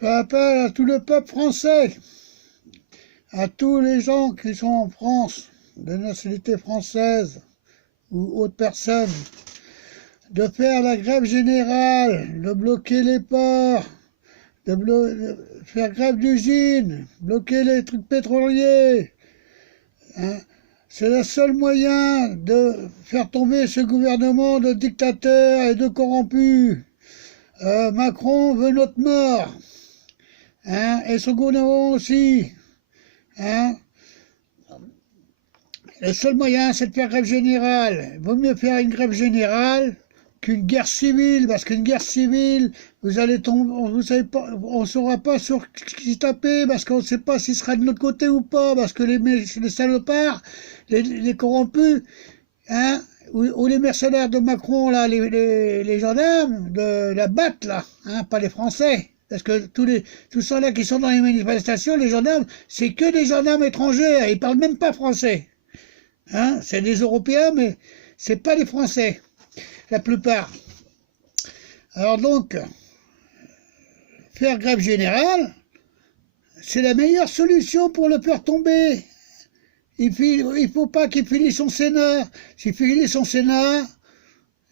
Je fais appel à tout le peuple français, à tous les gens qui sont en France, de nationalité française ou autres personnes, de faire la grève générale, de bloquer les ports, de faire grève d'usine, bloquer les trucs pétroliers. Hein. C'est le seul moyen de faire tomber ce gouvernement de dictateurs et de corrompus. Macron veut notre mort. Hein, et son gouvernement aussi. Hein. Le seul moyen, c'est de faire grève générale. Il vaut mieux faire une grève générale qu'une guerre civile, parce qu'une guerre civile, vous allez tomber, vous savez pas, on ne saura pas sur qui taper, parce qu'on ne sait pas s'il sera de notre côté ou pas, parce que les salopards, les corrompus, hein, ou les mercenaires de Macron, là, les gendarmes de la BAT, là, hein, pas les Français. Parce que tous ceux-là qui sont dans les manifestations, les gendarmes, c'est que des gendarmes étrangers, ils parlent même pas français. Hein, c'est des Européens, mais c'est pas des Français, la plupart. Alors donc, faire grève générale, c'est la meilleure solution pour le faire tomber. Il ne faut pas qu'il finisse son Sénat. S'il finit son Sénat,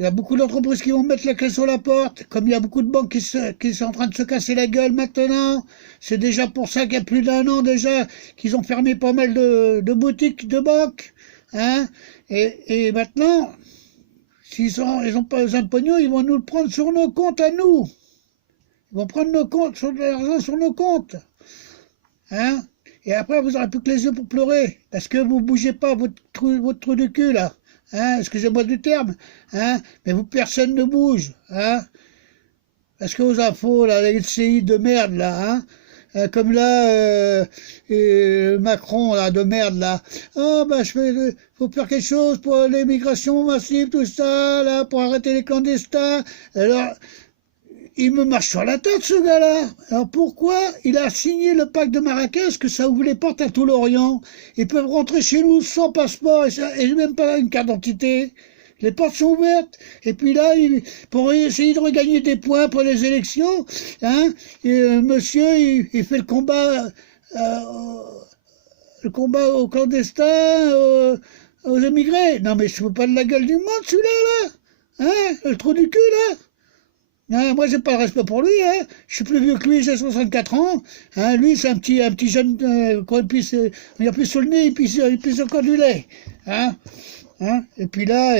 il y a beaucoup d'entreprises qui vont mettre la clé sur la porte, comme il y a beaucoup de banques qui sont en train de se casser la gueule maintenant. C'est déjà pour ça qu'il y a plus d'un an déjà qu'ils ont fermé pas mal de boutiques de banques. Hein, et maintenant, s'ils n'ont pas besoin de pognon, ils vont nous le prendre sur nos comptes à nous. Ils vont prendre nos comptes, de l'argent sur nos comptes. Hein, et après, vous n'aurez plus que les yeux pour pleurer, parce que vous ne bougez pas votre trou de cul, là. Hein, excusez-moi du terme. Hein, mais vous, personne ne bouge. Hein, parce que aux infos, là, les LCI de merde, là, hein, comme là, Macron, là, de merde, là. Ah, bah, faut faire quelque chose pour l'immigration massive, tout ça, là, pour arrêter les clandestins. Alors, il me marche sur la tête, ce gars-là. Alors, pourquoi il a signé le pacte de Marrakech, que ça ouvre les portes à tout l'Orient? Ils peuvent rentrer chez nous sans passeport et même pas une carte d'identité. Les portes sont ouvertes. Et puis là, pour essayer de regagner des points pour les élections, hein, monsieur, il fait le combat aux clandestins, aux émigrés. Non, mais je ne veux pas de la gueule du monde, celui-là, là. Hein, le trou du cul, là. Hein, moi, j'ai pas le respect pour lui. Hein. Je suis plus vieux que lui, j'ai 64 ans. Hein, lui, c'est un petit jeune, quand il a plus sur le nez, il pisse encore du lait. Hein. Hein, et puis là,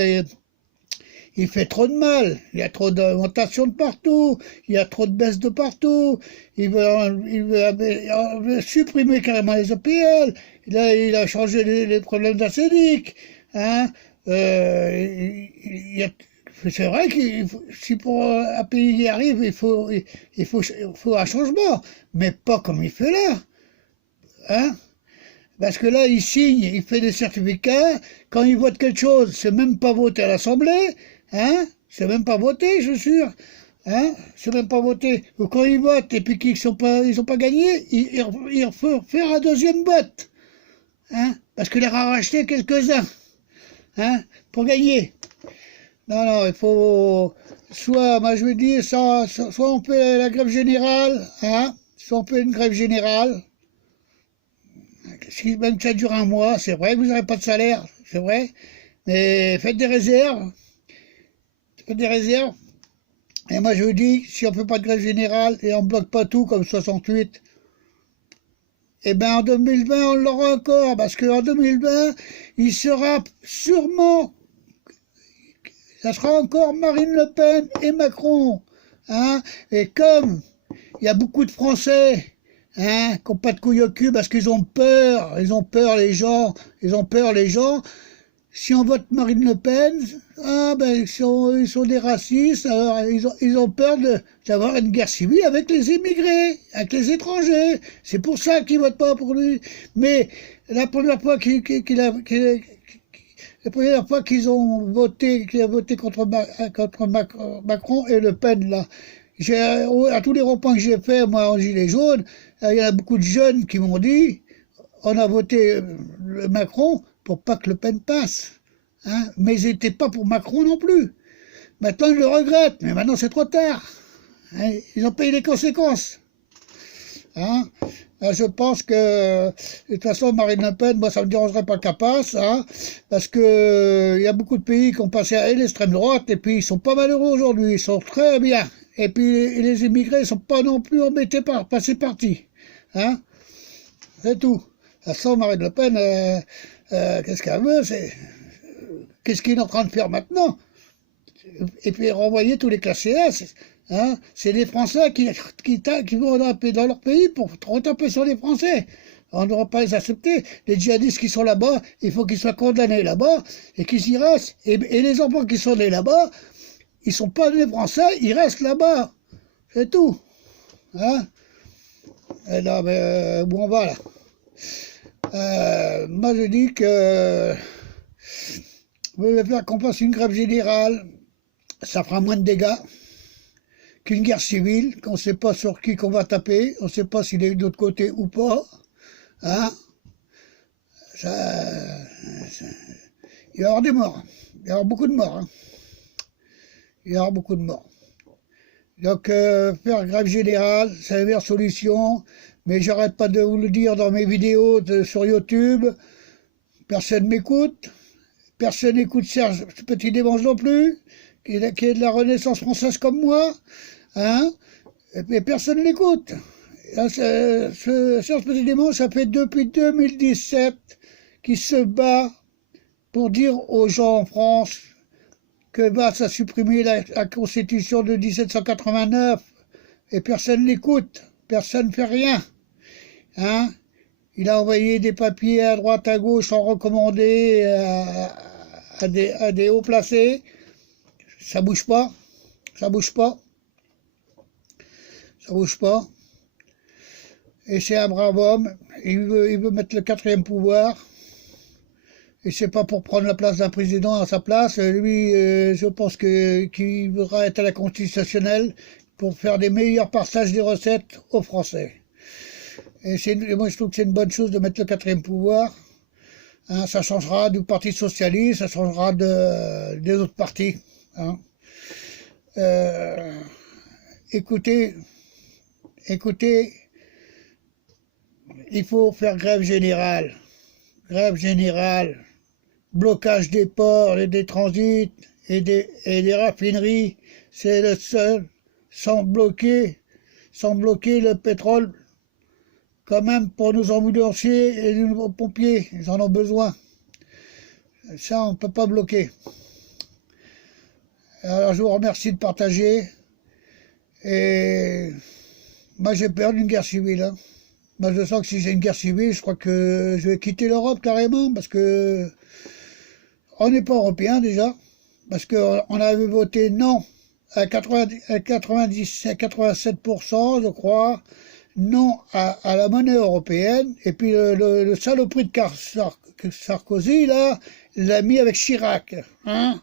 il fait trop de mal. Il y a trop d'augmentation de partout. Il y a trop de baisse de partout. Il veut supprimer carrément les APL. Là, il a changé les problèmes d'acédique. Hein, c'est vrai que si pour un pays y arrive, il faut un changement. Mais pas comme il fait là. Hein. Parce que là, il signe, il fait des certificats. Quand il vote quelque chose, c'est même pas voté à l'Assemblée. Hein, c'est même pas voté, je suis sûr. Hein, c'est même pas voté. Ou quand ils votent et puis qu'ils ils ont pas gagné, il faut faire un deuxième vote. Hein, parce qu'il leur a racheté quelques-uns. Hein, pour gagner. Non, non, il faut... Soit, moi je veux dire, soit on fait la grève générale, hein, soit on fait une grève générale. Si même que ça dure un mois, c'est vrai que vous n'aurez pas de salaire, c'est vrai, mais faites des réserves. Faites des réserves. Et moi je vous dis, si on ne fait pas de grève générale et on ne bloque pas tout comme 68, eh bien en 2020 on l'aura encore, parce qu'en 2020, il sera sûrement, ça sera encore Marine Le Pen et Macron. Hein, et comme il y a beaucoup de Français, hein, qui n'ont pas de couilles au cul parce qu'ils ont peur les gens, Si on vote Marine Le Pen, ah ben ils sont des racistes, alors ils ont peur d'avoir une guerre civile avec les immigrés, avec les étrangers. C'est pour ça qu'ils votent pas pour lui. Mais la première fois qu'ils ont voté, contre Macron et Le Pen, là, à tous les ronds-points que j'ai fait, moi, en gilet jaune, il y en a beaucoup de jeunes qui m'ont dit, on a voté Macron pour pas que Le Pen passe. Hein, mais ils n'étaient pas pour Macron non plus. Maintenant, ils le regrettent, mais maintenant, c'est trop tard. Hein, ils ont payé les conséquences. Hein. Je pense que, de toute façon, Marine Le Pen, moi, ça ne me dérangerait pas qu'elle passe, hein, parce que il y a beaucoup de pays qui ont passé à l'extrême droite, et puis ils sont pas malheureux aujourd'hui, ils sont très bien. Et puis les immigrés ne sont pas non plus embêtés par passer parti. Hein. C'est tout. De toute façon, Marine Le Pen, qu'est-ce qu'elle veut, qu'est-ce qu'il est en train de faire maintenant? Et puis renvoyer tous les classes S. Hein, c'est les Français qui vont dans leur pays pour retaper sur les Français. On ne devra pas les accepter. Les djihadistes qui sont là-bas, il faut qu'ils soient condamnés là-bas et qu'ils y restent. Et les enfants qui sont nés là-bas, ils ne sont pas nés Français, ils restent là-bas. C'est tout. Hein. Et là, mais, où on va là? Moi, je dis que vous voulez faire qu'on fasse une grève générale, ça fera moins de dégâts qu'une guerre civile, qu'on ne sait pas sur qui qu'on va taper, on ne sait pas s'il est de l'autre côté ou pas. Hein. Il va y avoir des morts. Il va y avoir beaucoup de morts. Hein. Il va y avoir beaucoup de morts. Donc, faire grève générale, c'est la meilleure solution. Mais j'arrête pas de vous le dire dans mes vidéos sur YouTube. Personne ne m'écoute. Personne n'écoute Serge Petit-Démange non plus, qui est de la Renaissance française comme moi. Hein, mais personne ne l'écoute. Serge Petit-Démange, ça fait depuis 2017 qu'il se bat pour dire aux gens en France que ça supprimer la Constitution de 1789. Et personne ne l'écoute. Personne ne fait rien. Hein. Il a envoyé des papiers à droite, à gauche, en recommandé à des hauts placés. Ça bouge pas. Ça bouge pas. Ça bouge pas. Et c'est un brave homme. Il veut mettre le quatrième pouvoir. Et c'est pas pour prendre la place d'un président à sa place. Lui, je pense qu'il voudra être à la constitutionnelle pour faire des meilleurs partages des recettes aux Français. Et moi, je trouve que c'est une bonne chose de mettre le quatrième pouvoir. Hein, ça changera du Parti socialiste, ça changera des autres partis. Hein. Écoutez, il faut faire grève générale. Grève générale, blocage des ports et des transits et des raffineries. C'est le seul, sans bloquer le pétrole. Quand même pour nos ambulanciers et nos pompiers, ils en ont besoin. Ça, on ne peut pas bloquer. Alors, je vous remercie de partager. Et moi, j'ai peur d'une guerre civile. Hein. Moi, je sens que si j'ai une guerre civile, je crois que je vais quitter l'Europe carrément, parce que on n'est pas européen déjà, parce qu'on avait voté non à 87%, je crois, non à la monnaie européenne, et puis le saloperie de Sarkozy, là, l'a mis avec Chirac. Hein.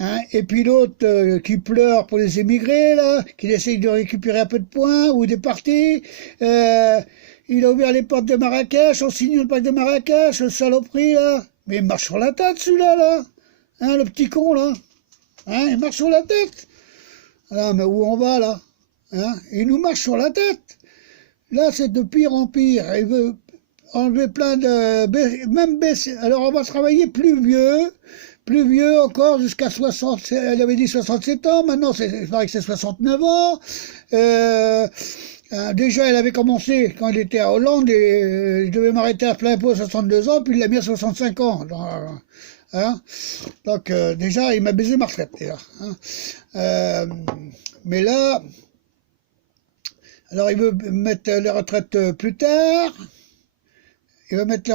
Hein, et puis l'autre qui pleure pour les émigrés, là, qui essaye de récupérer un peu de points ou des partis. Il a ouvert les portes de Marrakech en signant le pacte de Marrakech, le saloperie, là. Mais il marche sur la tête, celui-là, là. Hein, le petit con, là. Hein, il marche sur la tête. Alors, mais où on va, là? Hein, il nous marche sur la tête. Là, c'est de pire en pire. Il veut enlever plein de... Même baisser. Alors, on va travailler plus vieux encore, jusqu'à 60, elle avait dit 67 ans, maintenant il paraît que c'est 69 ans. Déjà, elle avait commencé quand elle était à Hollande, et je devais m'arrêter à plein pot à 62 ans, puis il l'a mis à 65 ans. Hein. Donc, déjà, il m'a baisé ma retraite. Mais là, alors il veut mettre les retraites plus tard, et... Il va mettre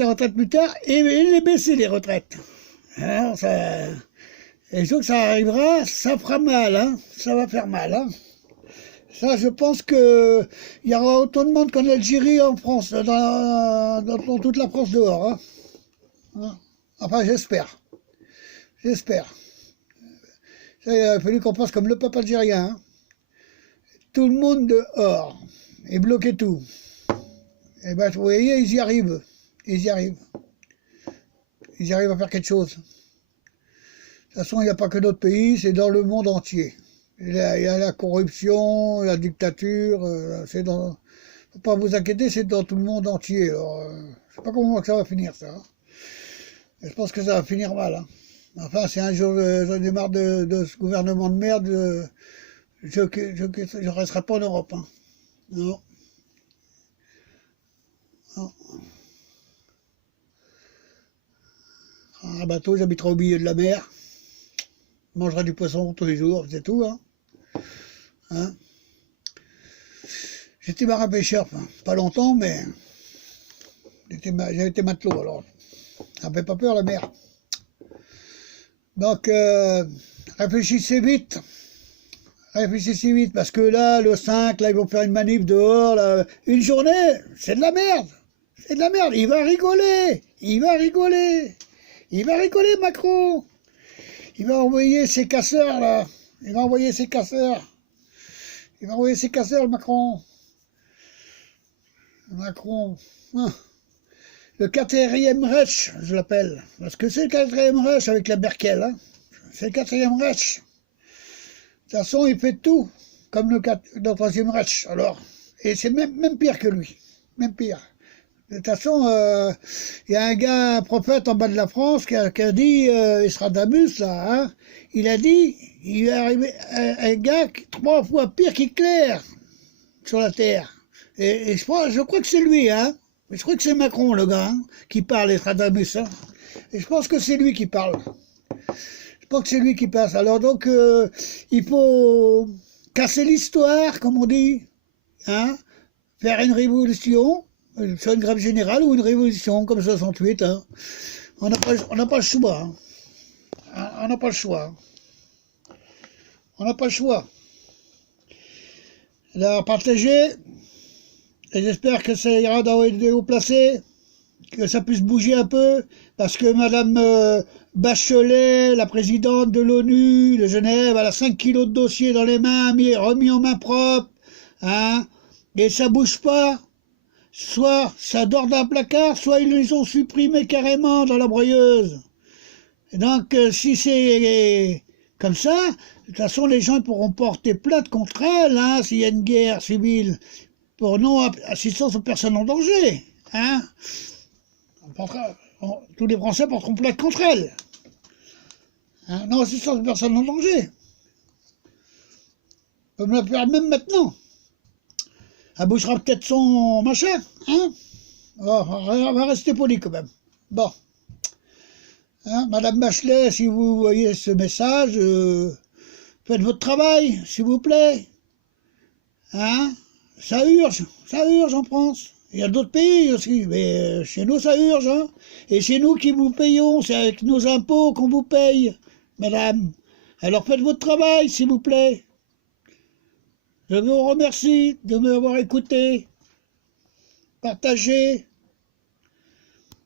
les retraites plus tard et les baisser les retraites. Alors, et je trouve que ça arrivera, ça fera mal, hein, ça va faire mal. Hein. Ça, je pense qu'il y aura autant de monde qu'en Algérie, en France, dans toute la France dehors. Hein. Enfin, j'espère. J'espère. Il a fallu qu'on pense comme le peuple algérien. Hein. Tout le monde dehors. Et bloquer tout. Et bien, vous voyez, ils y arrivent. Ils y arrivent à faire quelque chose. façon, il n'y a pas que notre pays, c'est dans le monde entier. Il y a la corruption, la dictature, c'est dans... Faut pas vous inquiéter, c'est dans tout le monde entier. Alors, je sais pas comment ça va finir, ça. Hein. Je pense que ça va finir mal. Hein. Enfin, si un jour j'en ai marre de ce gouvernement de merde, je ne resterai pas en Europe. Hein. Non. Non. Un bateau, j'habiterai au milieu de la mer. Je mangerai du poisson tous les jours, c'est tout. Hein. Hein. J'étais marin pêcheur, enfin, pas longtemps, mais j'ai été matelot, alors ça ne fait pas peur la mer. Donc, réfléchissez vite, parce que là, le 5, là, ils vont faire une manif dehors, là, une journée, c'est de la merde, il va rigoler, Macron, il va envoyer ses casseurs, là, Macron, hein. Le 4e Reich, je l'appelle, parce que c'est le 4e Reich avec la Merkel, hein. C'est le 4e Reich. De toute façon, il fait tout, comme le 3e Reich, alors, et c'est même pire que lui, même pire. De toute façon, il y a un gars, un prophète en bas de la France, qui a dit, Nostradamus, là, hein, il a dit, il va arriver un gars 3 fois pire qu'Hitler sur la Terre. Et je crois que c'est lui, hein. Je crois que c'est Macron, le gars, hein, qui parle, Nostradamus. Hein. Et je pense que c'est lui qui parle. Je pense que c'est lui qui passe. Alors donc, il faut casser l'histoire, comme on dit, hein, faire une révolution, faire une grève générale ou une révolution, comme 68. Hein. On n'a pas le choix. Hein. On n'a pas le choix. On n'a pas le choix. Alors, partagez. Et j'espère que ça ira dans les hauts placés, que ça puisse bouger un peu, parce que Madame Bachelet, la présidente de l'ONU de Genève, elle a 5 kilos de dossiers dans les mains, remis en main propre, hein, et ça bouge pas. Soit ça dort d'un placard, soit ils les ont supprimés carrément dans la broyeuse. Et donc, si c'est comme ça, de toute façon, les gens pourront porter plainte contre elle, hein, s'il y a une guerre civile, pour non-assistance aux personnes en danger. Hein. Tous les Français porteront plainte contre elle. Hein, non-assistance aux personnes en danger. On me la faire même maintenant. Elle bougera peut-être son machin. Hein. On va rester poli quand même. Bon. Hein, Madame Bachelet, si vous voyez ce message, faites votre travail, s'il vous plaît. Hein. Ça urge en France. Il y a d'autres pays aussi, mais chez nous ça urge. Hein. Et c'est nous qui vous payons, c'est avec nos impôts qu'on vous paye, madame. Alors faites votre travail, s'il vous plaît. Je vous remercie de m'avoir écouté. Partagez.